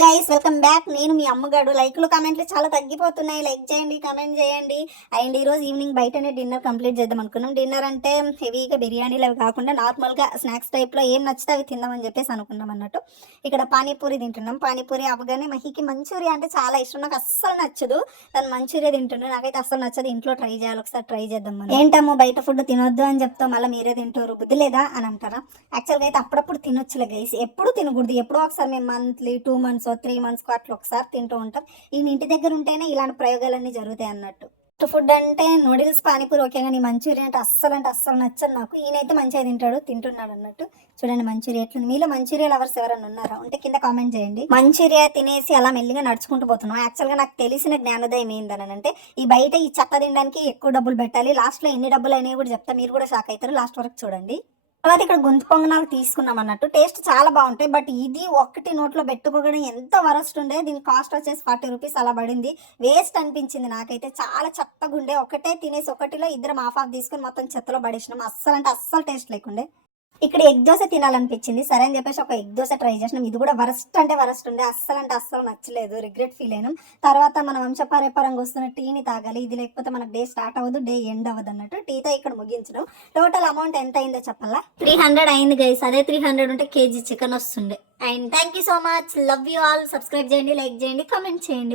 Guys welcome back. నేను మీ అమ్మగాడు. లైక్లు కామెంట్లు చాలా తగ్గిపోతున్నాయి. లైక్ చేయండి, కామెంట్ చేయండి. అండ్ ఈరోజు ఈవినింగ్ బయటనే డిన్నర్ కంప్లీట్ చేద్దాం అనుకున్నాం. డిన్నర్ అంటే హెవీగా బిర్యానీలు అవి కాకుండా నార్మల్గా స్నాక్స్ టైప్లో ఏం నచ్చితే అవి తిందామని చెప్పేసి అనుకున్నాం అన్నట్టు. ఇక్కడ పానీపూరి తింటున్నాం. పానీపూరి అవగానే మహికి మంచూరియా అంటే చాలా ఇష్టం. నాకు అస్సలు నచ్చదు. తను మంచూరియా తింటున్నాను. నాకైతే అస్సలు నచ్చదు. ఇంట్లో ట్రై చేయాలి, ఒకసారి ట్రై చేద్దాం. మనం ఏంటమ్మో బయట ఫుడ్ తినొద్దు అని చెప్తాం, మళ్ళీ మీరే తింటారు, బుద్ధి లేదా అని అంటారా? యాక్చువల్గా అయితే అప్పుడప్పుడు తినొచ్చులే గైస్, ఎప్పుడు తినకూడదు. ఎప్పుడో ఒకసారి మేము మంత్లీ 2 months 3 months అట్లా ఒకసారి తింటూ ఉంటాం. ఈయన ఇంటి దగ్గర ఉంటేనే ఇలాంటి ప్రయోగాలన్నీ జరుగుతాయి అన్నట్టు. ఫుడ్ అంటే నూడిల్స్, పానీపూరి ఓకే, కానీ మంచూరియా అంటే అస్సలు నచ్చదు నాకు. ఈయనైతే మంచిగా తింటున్నాడు అన్నట్టు. చూడండి మంచూరియా ఎట్లా. మీలో మంచూరియా లవర్స్ ఎవరైనా ఉన్నారా ఉంటే కింద కామెంట్ చేయండి. మంచూరియా తినేసి అలా మెల్లిగా నడుచుకుంటూ పోతున్నాం. యాక్చువల్గా నాకు తెలిసిన జ్ఞానోదయం ఏందని అంటే, ఈ బయట ఈ చెత్త తినడానికి ఎక్కువ డబ్బులు పెట్టాలి. లాస్ట్లో ఎన్ని డబ్బులు అనేవి కూడా చెప్తా, మీరు కూడా షాక్ అవుతారు. లాస్ట్ వరకు చూడండి. తర్వాత ఇక్కడ గొంతు పొంగనాలు తీసుకున్నాం అన్నట్టు. టేస్ట్ చాలా బాగుంటాయి. బట్ ఇది ఒక్కటి నోట్లో పెట్టుకోవడం ఎంత వరస్ట్ ఉండే. దీని కాస్ట్ వచ్చేసి 40 రూపీస్ అలా పడింది. వేస్ట్ అనిపించింది నాకైతే. చాలా చెత్తగా ఉండే. ఒకటే తినేసి ఒకటిలో ఇద్దరం హాఫ్ తీసుకుని మొత్తం చెత్తలో పడేసినాం. అస్సలు టేస్ట్ లేకుండే. ఇక్కడ ఎగ్ దోశ తినాలనిపించింది. సరే అని చెప్పేసి ఒక ఎగ్ దోశ ట్రై చేసినాం. ఇది కూడా వరస్ట్ ఉండే. అస్సలు నచ్చలేదు. రిగ్రెట్ ఫీల్ అయినాం. తర్వాత మన వంశపారంపరంగా వస్తున్న టీని తాగాలి. ఇది లేకపోతే మనకు డే స్టార్ట్ అవ్వదు, డే ఎండ్ అవ్వదు అన్నట్టు. టీతో ఇక్కడ ముగించడం. టోటల్ అమౌంట్ ఎంత అయిందో చెప్పాలా? 300 అయింది గైస్. అదే 300 ఉంటే కేజీ చికెన్ వస్తుండే. And thank you so much. Love you all. Subscribe చేయండి, లైక్ చేయండి, కామెంట్ చేయండి.